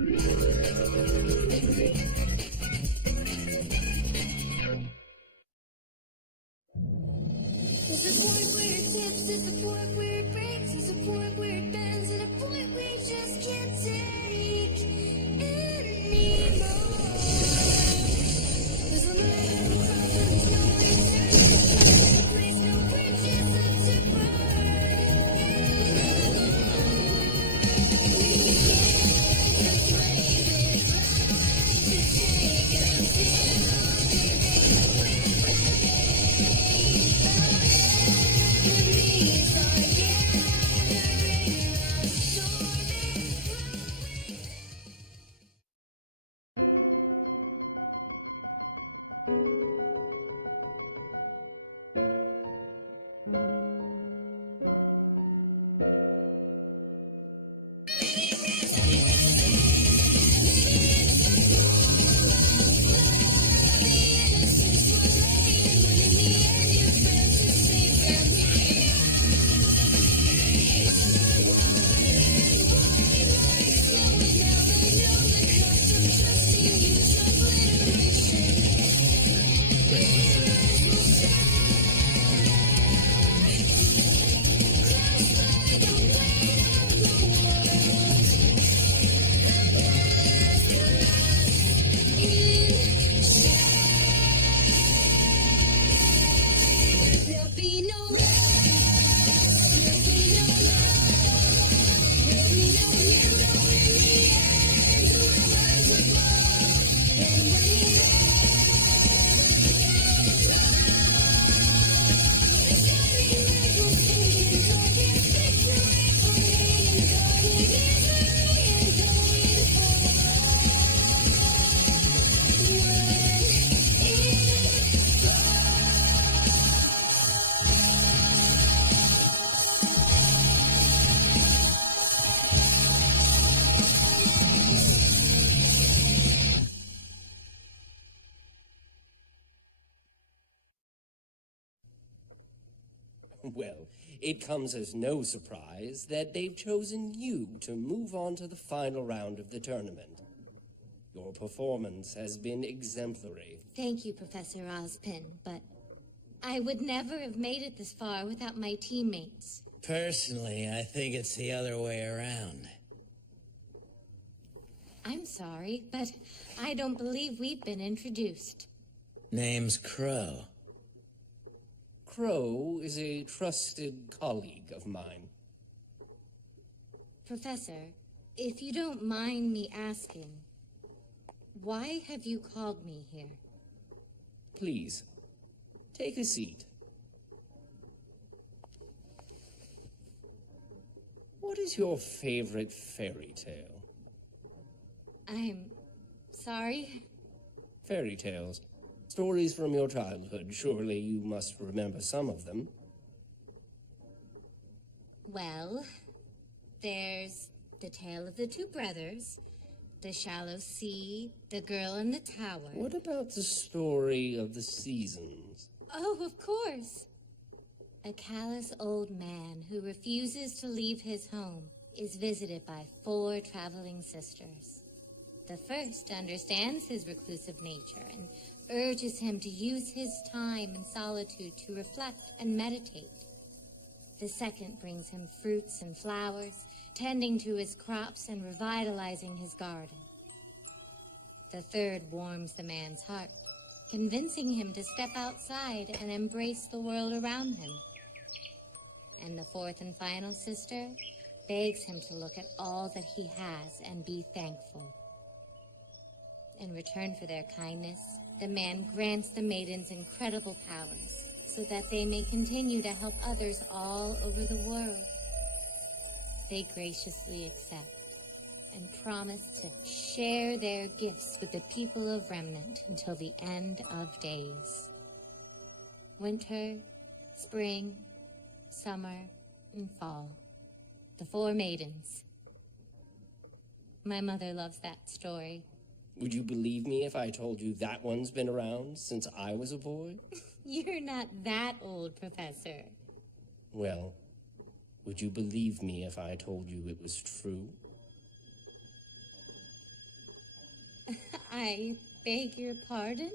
There's a point where it tips, there's a point where it breaks, there's a point where it bends, and a point we just can't take anymore. There's a land of problems, no return, no place, no bridges left to Well, it comes as no surprise that they've chosen you to move on to the final round of the tournament. Your performance has been exemplary. Thank you, Professor Ozpin, but I would never have made it this far without my teammates. Personally, I think it's the other way around. I'm sorry, but I don't believe we've been introduced. Name's Crow. Crow is a trusted colleague of mine. Professor, if you don't mind me asking, why have you called me here? Please, take a seat. What is your favorite fairy tale? I'm sorry? Fairy tales. Stories from your childhood. Surely you must remember some of them. Well, there's the tale of the two brothers, the shallow sea, the girl in the tower. What about the story of the seasons? Oh, of course. A callous old man who refuses to leave his home is visited by 4 traveling sisters. The first understands his reclusive nature and urges him to use his time in solitude to reflect and meditate. The second brings him fruits and flowers, tending to his crops and revitalizing his garden. The third warms the man's heart, convincing him to step outside and embrace the world around him. And the fourth and final sister begs him to look at all that he has and be thankful. In return for their kindness, the man grants the maidens incredible powers so that they may continue to help others all over the world. They graciously accept and promise to share their gifts with the people of Remnant until the end of days. Winter, spring, summer, and fall. The 4 maidens. My mother loves that story. Would you believe me if I told you that one's been around since I was a boy? You're not that old, Professor. Well, would you believe me if I told you it was true? I beg your pardon?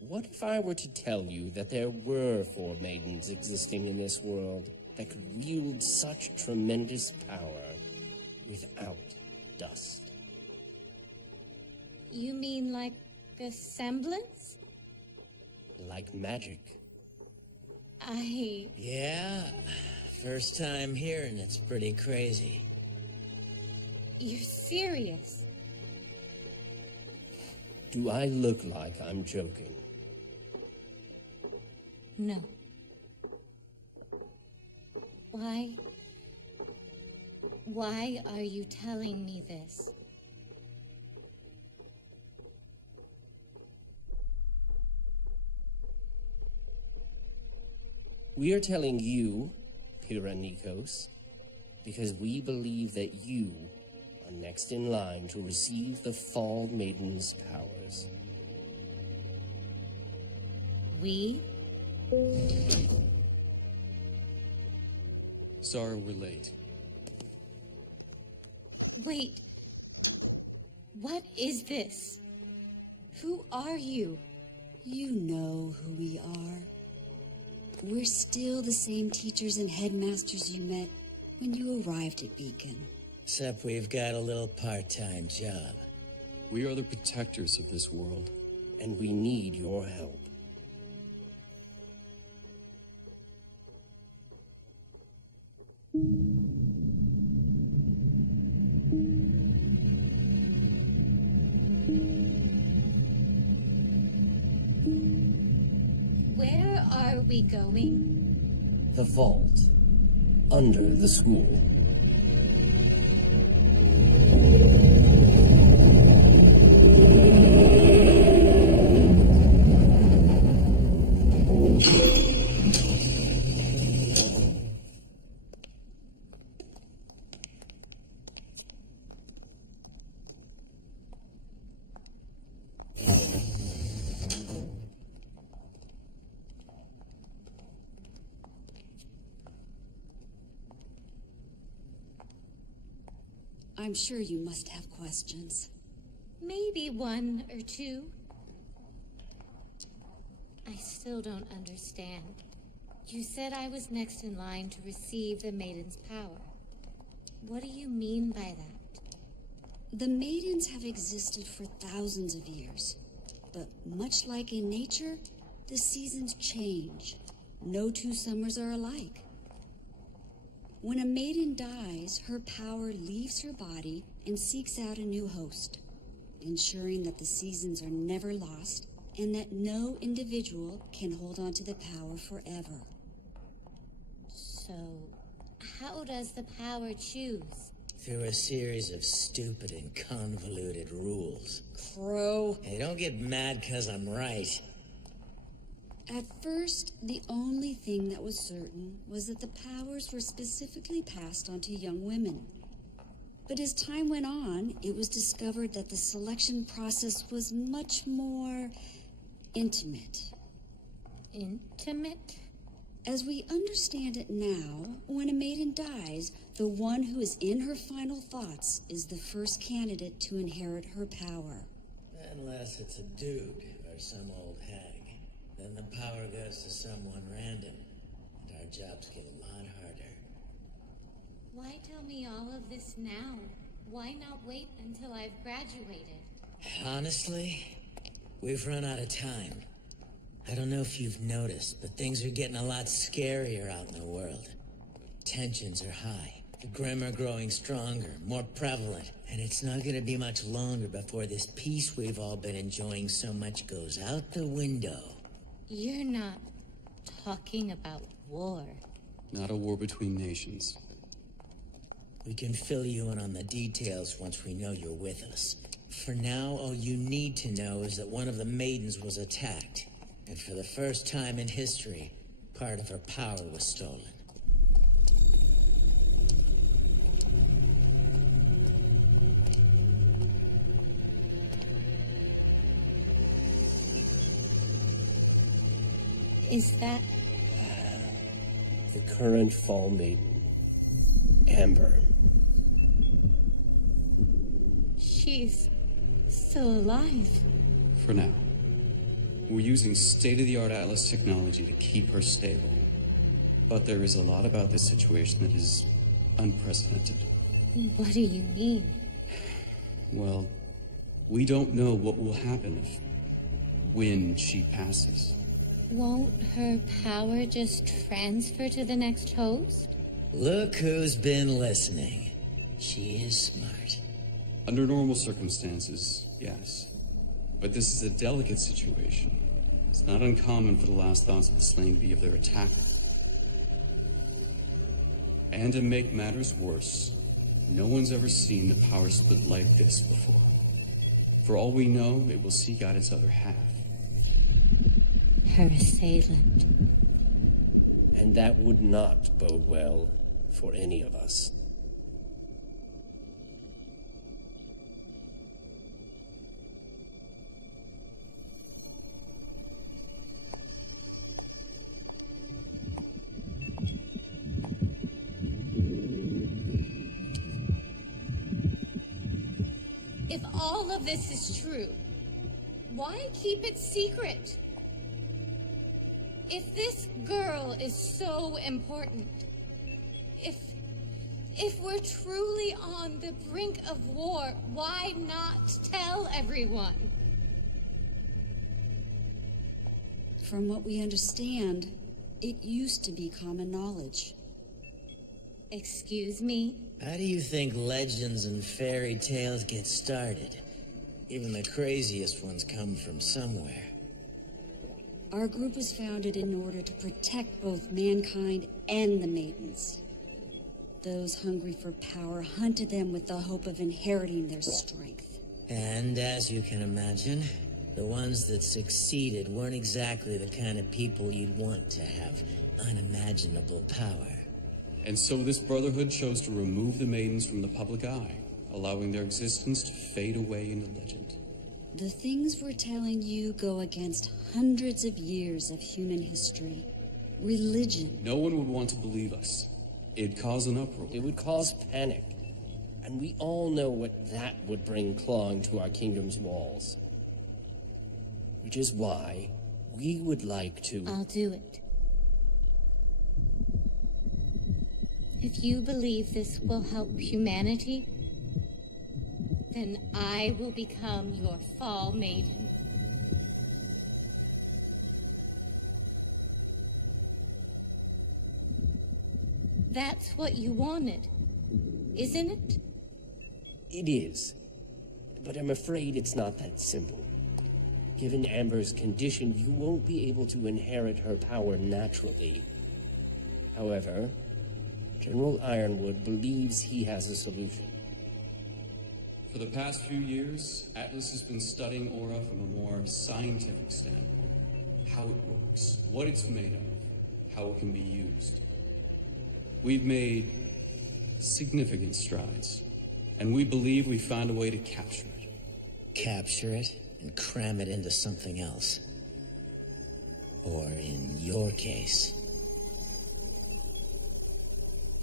What if I were to tell you that there were 4 maidens existing in this world that could wield such tremendous power without dust? You mean like a semblance? Like magic. Yeah, first time hearing it's pretty crazy. You're serious? Do I look like I'm joking? No. Why are you telling me this? We are telling you, Tyrannosaurus, because we believe that you are next in line to receive the Fall Maiden's powers. We? Sorry we're late. Wait. What is this? Who are you? You know who we are. We're still the same teachers and headmasters you met when you arrived at Beacon. Except we've got a little part-time job. We are the protectors of this world. And we need your help. Where are we going? The vault. Under the school. I'm sure you must have questions. Maybe 1 or 2. I still don't understand. You said I was next in line to receive the Maiden's power. What do you mean by that? The Maidens have existed for thousands of years. But much like in nature, the seasons change. No 2 summers are alike. When a maiden dies, her power leaves her body and seeks out a new host, ensuring that the seasons are never lost and that no individual can hold on to the power forever. So, how does the power choose? Through a series of stupid and convoluted rules. Crow. Hey, don't get mad 'cause I'm right. At first, the only thing that was certain was that the powers were specifically passed on to young women. But as time went on, it was discovered that the selection process was much more intimate. Intimate? As we understand it now, when a maiden dies, the one who is in her final thoughts is the first candidate to inherit her power. Unless it's a dude or some old hag. Then the power goes to someone random, and our jobs get a lot harder. Why tell me all of this now? Why not wait until I've graduated? Honestly, we've run out of time. I don't know if you've noticed, but things are getting a lot scarier out in the world. Tensions are high. The Grim are growing stronger, more prevalent, and it's not gonna be much longer before this peace we've all been enjoying so much goes out the window. You're not talking about war. Not a war between nations. We can fill you in on the details once we know you're with us. For now, all you need to know is that one of the maidens was attacked. And for the first time in history, part of her power was stolen. Is that... The current Fall Maiden, Amber. She's Still alive. For now. We're using state-of-the-art Atlas technology to keep her stable. But there is a lot about this situation that is unprecedented. What do you mean? Well, we don't know what will happen when she passes. Won't her power just transfer to the next host? Look who's been listening. She is smart. Under normal circumstances, yes. But this is a delicate situation. It's not uncommon for the last thoughts of the slain to be of their attacker. And to make matters worse, no one's ever seen the power split like this before. For all we know, it will seek out its other half. Her assailant. And that would not bode well for any of us. If all of this is true, why keep it secret? If this girl is so important, if we're truly on the brink of war, why not tell everyone? From what we understand, it used to be common knowledge. Excuse me? How do you think legends and fairy tales get started? Even the craziest ones come from somewhere. Our group was founded in order to protect both mankind and the maidens. Those hungry for power hunted them with the hope of inheriting their strength. And as you can imagine, the ones that succeeded weren't exactly the kind of people you'd want to have unimaginable power. And so this brotherhood chose to remove the maidens from the public eye, allowing their existence to fade away into legend. The things we're telling you go against hundreds of years of human history. Religion. No one would want to believe us. It'd cause an uproar. It would cause panic. And we all know what that would bring clawing to our kingdom's walls. Which is why we would like to... I'll do it. If you believe this will help humanity, then I will become your fall maiden. That's what you wanted, isn't it? It is. But I'm afraid it's not that simple. Given Amber's condition, you won't be able to inherit her power naturally. However, General Ironwood believes he has a solution. For the past few years, Atlas has been studying aura from a more scientific standpoint. How it works, what it's made of, how it can be used. We've made significant strides, and we believe we found a way to capture it. Capture it and cram it into something else. Or in your case...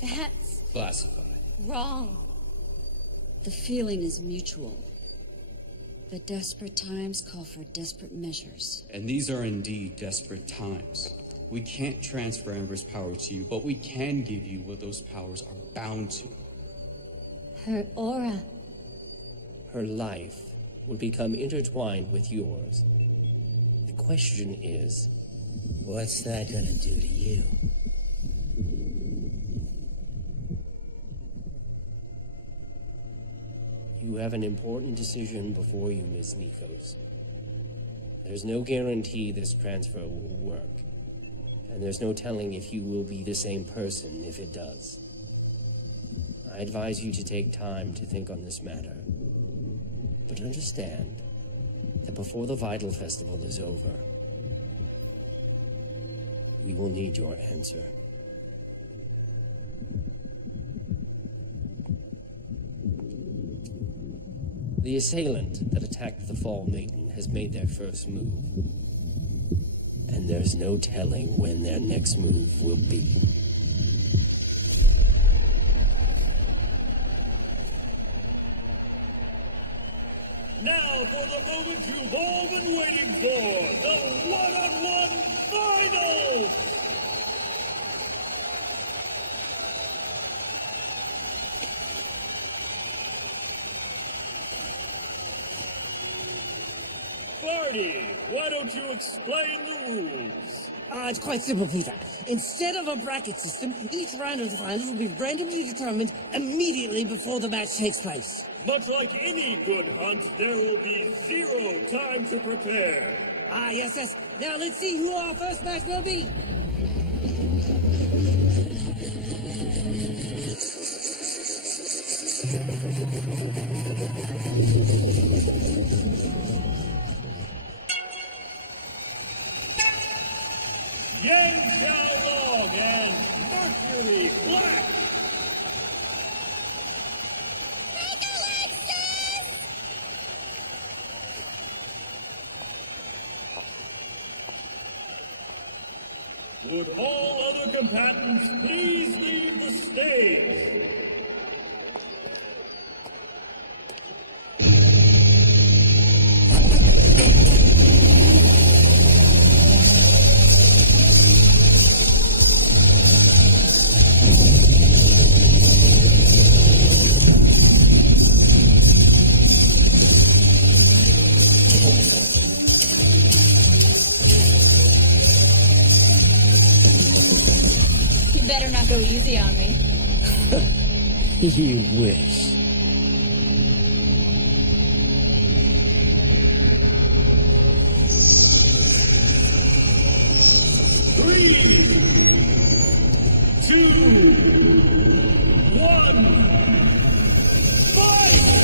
That's Classified. wrong. The feeling is mutual. But desperate times call for desperate measures. And these are indeed desperate times. We can't transfer Amber's power to you, but we can give you what those powers are bound to. Her aura. Her life will become intertwined with yours. The question is... What's that gonna do to you? You have an important decision before you, Ms. Nikos. There's no guarantee this transfer will work. And there's no telling if you will be the same person if it does. I advise you to take time to think on this matter. But understand that before the Vital Festival is over, we will need your answer. The assailant that attacked the Fall Maiden has made their first move. And there's no telling when their next move will be. Now for the moment you've all been waiting for, the one-on-one finals! Marty, why don't you explain the rules? It's quite simple, Peter. Instead of a bracket system, each round of the finals will be randomly determined immediately before the match takes place. Much like any good hunt, there will be 0 time to prepare. Yes. Now let's see who our first match will be. Yang Xiaolong and Mercury Black. Would all other combatants please leave the stage? Better not go easy on me. You wish. Three, 2, 1, fight!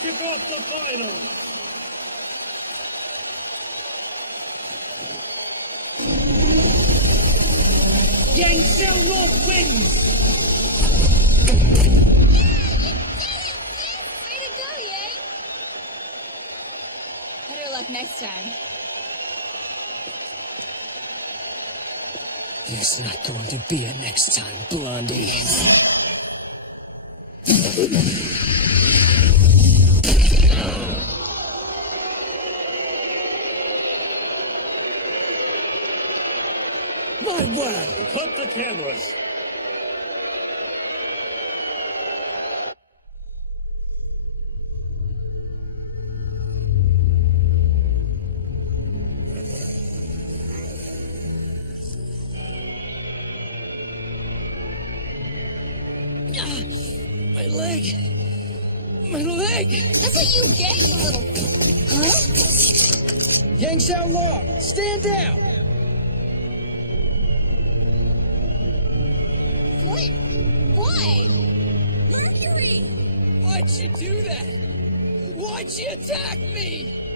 kick off the finals. Yang Xiaolong wins! Way to go, Yang! Better luck next time. There's not going to be a next time, Blondie. My word! Cut the cameras. My leg! My leg! That's what you get, you little... Huh? Yang Xiaolong, stand down! What? Why? Mercury! Why'd she do that? Why'd she attack me?